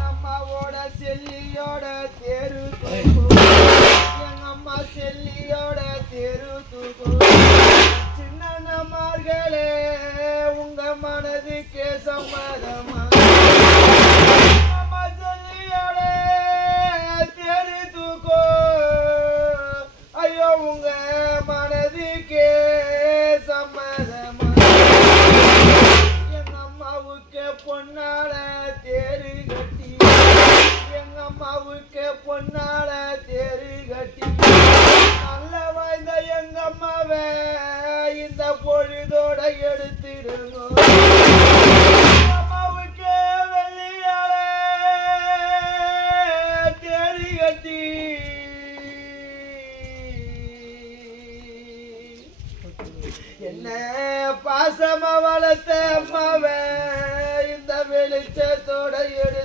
அம்மாவோட செல்லியோட தேரு தூக்கும் எங்க அம்மா செல்லியோட தேரு தூக்கும் சின்னமார்களே உங்க மனதுக்கே சம்மதமா அம்மா செல்லியோட தேரு தூக்கும் ஐயோ உங்க மனதுக்கே சம்மதமா எங்க அம்மாவுக்கு பொன்னால தேரு கட்டி எங்க அம்மாவுக்கு பொன்னால தேரு கட்டி நல்ல வாய்ந்த எங்க அம்மாவை இந்த பொழுதோட எடுத்துடுங்க அம்மாவுக்கு வெள்ளியால தேரு கட்டி என்ன பாசமா வளர்த்த அம்மாவை இந்த வெளிச்சத்தோட எடு